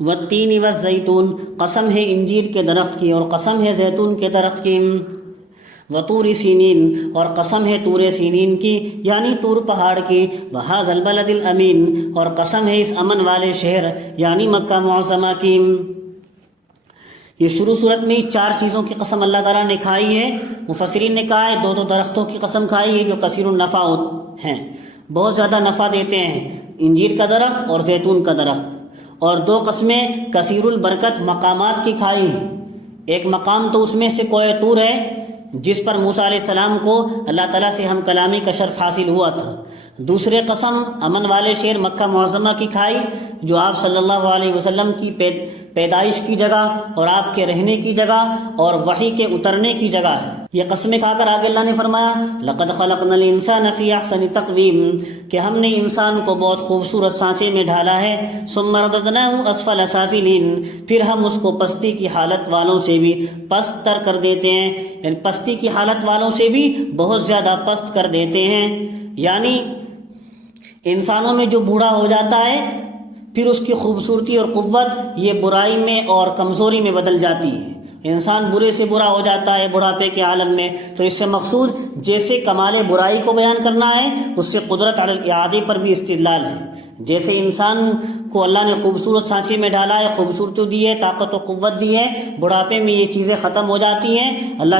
والتین والزیتون، قسم ہے انجیر کے درخت کی اور قسم ہے زیتون کے درخت کی، وطور سینین، اور قسم ہے طور سینین کی یعنی طور پہاڑ کی، وہذا البلد الامین، اور قسم ہے اس امن والے شہر یعنی مکہ معظمہ کی۔ یہ شروع صورت میں 4 چیزوں کی قسم اللہ تعالیٰ نے کھائی ہے۔ مفسرین نے کہا ہے 2 درختوں کی قسم کھائی ہے جو کثیر النفع ہیں، بہت زیادہ نفع دیتے ہیں، انجیر کا درخت اور زیتون کا درخت، اور 2 قسمیں کثیر البرکت مقامات کی کھائی ہیں۔ ایک مقام تو اس میں سے کوہ طور ہے جس پر موسیٰ علیہ السلام کو اللہ تعالیٰ سے ہم کلامی کا شرف حاصل ہوا تھا۔ دوسرے قسم امن والے شہر مکہ معظمہ کی کھائی جو آپ صلی اللہ علیہ وسلم کی پیدائش کی جگہ اور آپ کے رہنے کی جگہ اور وحی کے اترنے کی جگہ ہے۔ یہ قسمیں کھا کر آگے اللہ نے فرمایا لقد خلقنا الانسان فی احسن تقویم، کہ ہم نے انسان کو بہت خوبصورت سانچے میں ڈھالا ہے، ثم رددناہ اسفل سافلین، پھر ہم اس کو پستی کی حالت والوں سے بھی پست تر کر دیتے ہیں، یعنی پستی کی حالت والوں سے بھی بہت زیادہ پست کر دیتے ہیں۔ یعنی انسانوں میں جو بوڑھا ہو جاتا ہے پھر اس کی خوبصورتی اور قوت یہ برائی میں اور کمزوری میں بدل جاتی ہے۔ انسان برے سے برا ہو جاتا ہے بڑھاپے کے عالم میں، تو اس سے مقصود جیسے کمال برائی کو بیان کرنا ہے اس سے قدرت علی الاعادے پر بھی استدلال ہے۔ جیسے انسان کو اللہ نے خوبصورت سانچے میں ڈالا ہے، خوبصورتی دی ہے، طاقت و قوت دی ہے، بڑھاپے میں یہ چیزیں ختم ہو جاتی ہیں، اللہ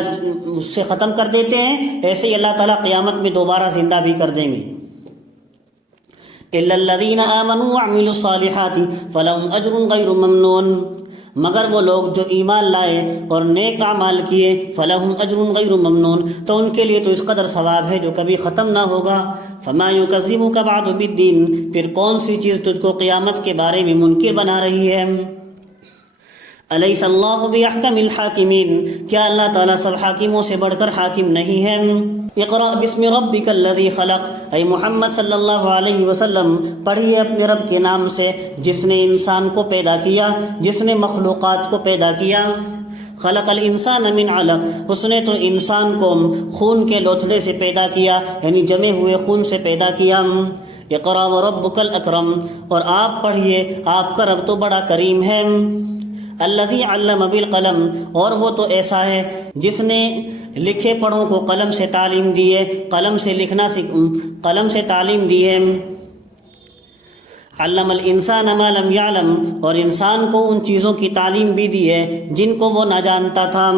اس سے ختم کر دیتے ہیں، ایسے ہی اللہ تعالیٰ قیامت میں دوبارہ زندہ بھی کر دیں گے۔ إِلَّا الَّذِينَ آمَنُوا وَعَمِلُوا الصَّالِحَاتِ فَلَهُمْ أَجْرٌ غَيْرُ مَمْنُونٍ، مگر وہ لوگ جو ایمان لائے اور نیک اعمال کیے، فَلَهُمْ أَجْرٌ غَيْرُ مَمْنُونٍ، تو ان کے لیے تو اس قدر ثواب ہے جو کبھی ختم نہ ہوگا۔ فَمَا يُكَذِّبُكَ بَعْدُ بِالدِّينِ، پھر کون سی چیز تجھ کو قیامت کے بارے میں منکر بنا رہی ہے؟ الیس اللہ باحکم الحاکمین، کیا اللہ تعالیٰ سب حاکموں سے بڑھ کر حاکم نہیں ہے؟ اقرأ بسم ربک الذی خلق، اے محمد صلی اللہ علیہ وسلم پڑھیے اپنے رب کے نام سے جس نے انسان کو پیدا کیا، جس نے مخلوقات کو پیدا کیا۔ خلق الانسان من علق، اس نے تو انسان کو خون کے لوتھڑے سے پیدا کیا، یعنی جمے ہوئے خون سے پیدا کیا۔ اقرأ وربک الاکرم، اور آپ پڑھیے آپ کا رب تو بڑا کریم ہے۔ الذی علم بالقلم، اور وہ تو ایسا ہے جس نے لکھے پڑھوں کو قلم سے تعلیم دی ہے، قلم سے تعلیم دی ہے۔ علم الانسان ما لم یعلم، اور انسان کو ان چیزوں کی تعلیم بھی دی ہے جن کو وہ نہ جانتا تھا۔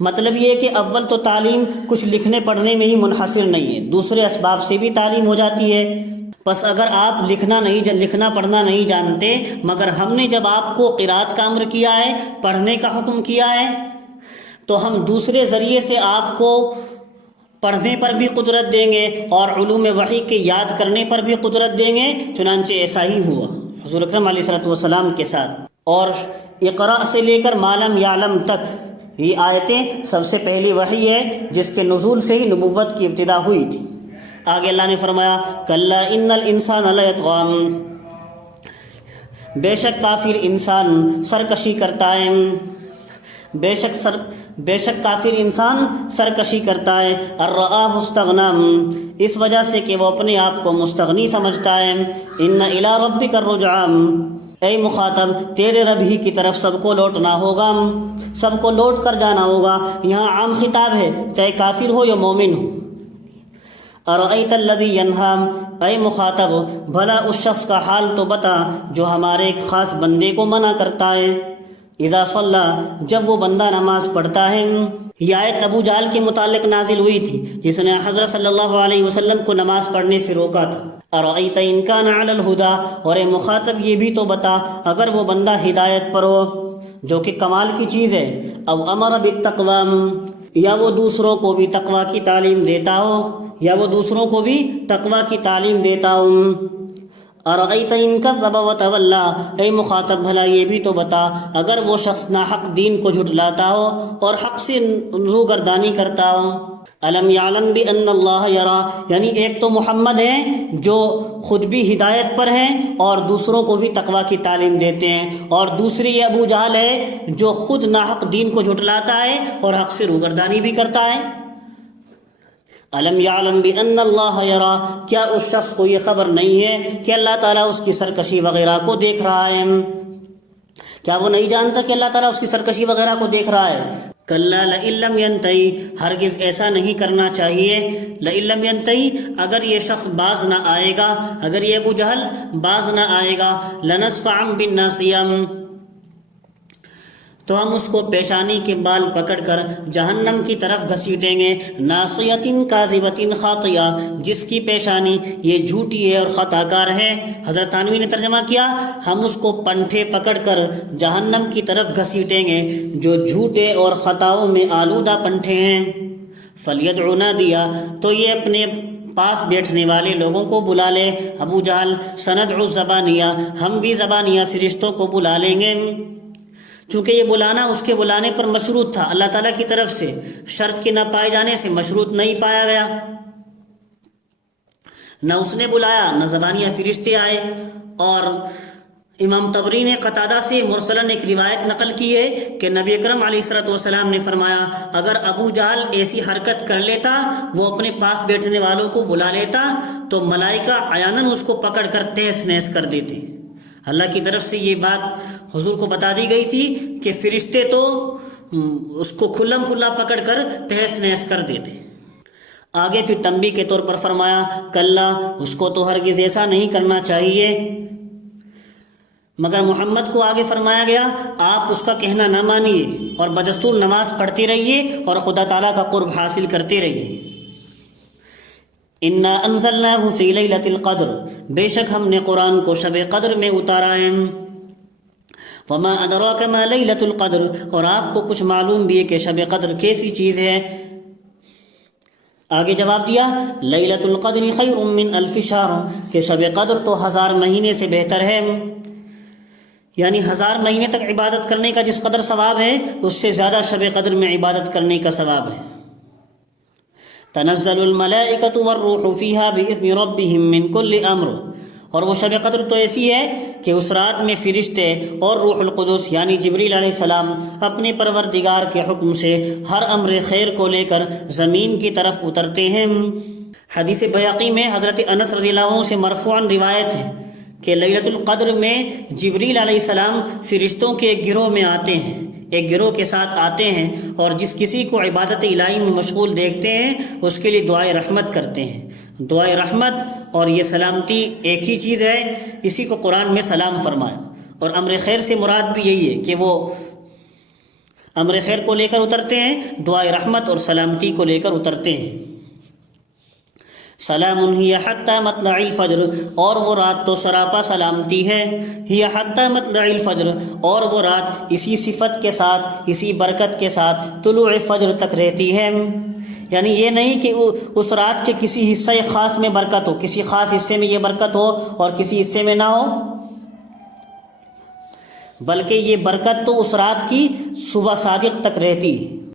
مطلب یہ کہ اول تو تعلیم کچھ لکھنے پڑھنے میں ہی منحصر نہیں ہے، دوسرے اسباب سے بھی تعلیم ہو جاتی ہے۔ بس اگر آپ لکھنا پڑھنا نہیں جانتے، مگر ہم نے جب آپ کو قرات کا امر کیا ہے، پڑھنے کا حکم کیا ہے، تو ہم دوسرے ذریعے سے آپ کو پڑھنے پر بھی قدرت دیں گے اور علوم وحی کے یاد کرنے پر بھی قدرت دیں گے۔ چنانچہ ایسا ہی ہوا حضور اکرم علیہ الصلوۃ والسلام کے ساتھ۔ اور اقرا سے لے کر ما لم یعلم تک یہ آیتیں سب سے پہلی وحی ہے جس کے نزول سے ہی نبوت کی ابتدا ہوئی تھی۔ آگے اللہ نے فرمایا کلا ان الانسان لیطغی، بے شک کافر انسان سرکشی کرتا ہے، بے شک کافر انسان سرکشی کرتا ہے، ان رآہ استغنی، اس وجہ سے کہ وہ اپنے آپ کو مستغنی سمجھتا ہے۔ ان الی ربک الرجعی، اے مخاطب تیرے رب ہی کی طرف سب کو لوٹنا ہوگا، سب کو لوٹ کر جانا ہوگا۔ یہاں عام خطاب ہے چاہے کافر ہو یا مومن ہو۔ ارأیت الذی ینہی، اے مخاطب بھلا اس شخص کا حال تو بتا جو ہمارے ایک خاص بندے کو منع کرتا ہے۔ اذا صلی، جب وہ بندہ نماز پڑھتا ہے۔ یہ آیت ابو جہل کے متعلق نازل ہوئی تھی جس نے حضرت صلی اللہ علیہ وسلم کو نماز پڑھنے سے روکا تھا۔ ارأیت ان کان علی الہدی، اور اے مخاطب یہ بھی تو بتا اگر وہ بندہ ہدایت پر ہو جو کہ کمال کی چیز ہے، او امر بالتقوی، یا وہ دوسروں کو بھی تقوی کی تعلیم دیتا ہو، ارأیت ان کذب وتولی، اے مخاطب بھلا یہ بھی تو بتا اگر وہ شخص ناحق دین کو جھٹلاتا ہو اور حق سے روگردانی کرتا ہو۔ الم یعلم بان اللہ یری، یعنی ایک تو محمد ہیں جو خود بھی ہدایت پر ہیں اور دوسروں کو بھی تقوی کی تعلیم دیتے ہیں، اور دوسری یہ ابو جہل ہے جو خود ناحق دین کو جھٹلاتا ہے اور حق سے روگردانی بھی کرتا ہے۔ الم یعلم بان اللہ یری، کیا اس شخص کو یہ خبر نہیں ہے کہ اللہ تعالیٰ اس کی سرکشی وغیرہ کو دیکھ رہا ہے؟ کیا وہ نہیں جانتا کہ اللہ تعالیٰ اس کی سرکشی وغیرہ کو دیکھ رہا ہے؟ کلا لئن لم ینتہی، ہرگز ایسا نہیں کرنا چاہیے، لئن لم ینتہی، اگر یہ شخص باز نہ آئے گا، اگر یہ ابو جہل باز نہ آئے گا، لنصفعا بالناصیہ، تو ہم اس کو پیشانی کے بال پکڑ کر جہنم کی طرف گھسیٹیں گے، ناصیۃ کاذبۃ خاطیہ، جس کی پیشانی یہ جھوٹی ہے اور خطا کار ہے۔ حضرت تھانوی نے ترجمہ کیا، ہم اس کو پنٹھے پکڑ کر جہنم کی طرف گھسیٹیں گے جو جھوٹے اور خطاؤں میں آلودہ پنٹھے ہیں۔ فلیدع نادیہ، تو یہ اپنے پاس بیٹھنے والے لوگوں کو بلا لے، ابو جہل، سندع الزبانیہ، ہم بھی زبانیہ فرشتوں کو بلا لیں گے۔ چونکہ یہ بلانا اس کے بلانے پر مشروط تھا، اللہ تعالیٰ کی طرف سے، شرط کے نہ پائے جانے سے مشروط نہیں پایا گیا۔ نہ اس نے بلایا نہ زبانیہ فرشتے آئے۔ اور امام طبری نے قتادہ سے مرسلاً ایک روایت نقل کی ہے کہ نبی اکرم علیہ الصلوۃ والسلام نے فرمایا، اگر ابو جہل ایسی حرکت کر لیتا، وہ اپنے پاس بیٹھنے والوں کو بلا لیتا، تو ملائکہ عیاناً اس کو پکڑ کر تہس نہس کر دیتے۔ اللہ کی طرف سے یہ بات حضور کو بتا دی گئی تھی کہ فرشتے تو اس کو کھلم کھلا پکڑ کر تہس نہس کر دیتے۔ آگے پھر تنبیہ کے طور پر فرمایا، کلا، اس کو تو ہرگز ایسا نہیں کرنا چاہیے، مگر محمد کو آگے فرمایا گیا، آپ اس کا کہنا نہ مانیے اور بدستور نماز پڑھتے رہیے اور خدا تعالیٰ کا قرب حاصل کرتے رہیے۔ انا انزلناہ فی لیلۃ القدر، بے شک ہم نے قرآن کو شب قدر میں اتارا ہے۔ وما ادراک ما لیلۃ القدر، اور آپ کو کچھ معلوم بھی ہے کہ شب قدر کیسی چیز ہے؟ آگے جواب دیا، لیلۃ القدر خیر من الف شہر، کہ شب قدر تو 1000 مہینے سے بہتر ہے، یعنی 1000 مہینے تک عبادت کرنے کا جس قدر ثواب ہے، اس سے زیادہ شب قدر میں عبادت کرنے کا ثواب ہے۔ تنزل الملائکۃ والروح فیہا بإذن ربہم من کل امر، اور وہ شب قدر تو ایسی ہے کہ اس رات میں فرشتے اور روح القدس یعنی جبریل علیہ السلام اپنے پروردگار کے حکم سے ہر امر خیر کو لے کر زمین کی طرف اترتے ہیں۔ حدیث بیہقی میں حضرت انس رضی اللہ عنہ سے مرفوعاً روایت ہے کہ لیلۃ القدر میں جبریل علیہ السلام فرشتوں کے ایک گروہ میں آتے ہیں، ایک گروہ کے ساتھ آتے ہیں، اور جس کسی کو عبادت الہی میں مشغول دیکھتے ہیں اس کے لیے دعائے رحمت کرتے ہیں۔ دعائے رحمت اور یہ سلامتی ایک ہی چیز ہے، اسی کو قرآن میں سلام فرمایا۔ اور امر خیر سے مراد بھی یہی ہے کہ وہ امر خیر کو لے کر اترتے ہیں، دعائے رحمت اور سلامتی کو لے کر اترتے ہیں۔ سلام ہی حتی مطلع الفجر، اور وہ رات تو سراپا سلامتی ہے، ہی حتی مطلع الفجر، اور وہ رات اسی صفت کے ساتھ، اسی برکت کے ساتھ طلوع فجر تک رہتی ہے۔ یعنی یہ نہیں کہ اس رات کے کسی حصہ خاص میں برکت ہو، کسی خاص حصے میں یہ برکت ہو اور کسی حصے میں نہ ہو، بلکہ یہ برکت تو اس رات کی صبح صادق تک رہتی ہے۔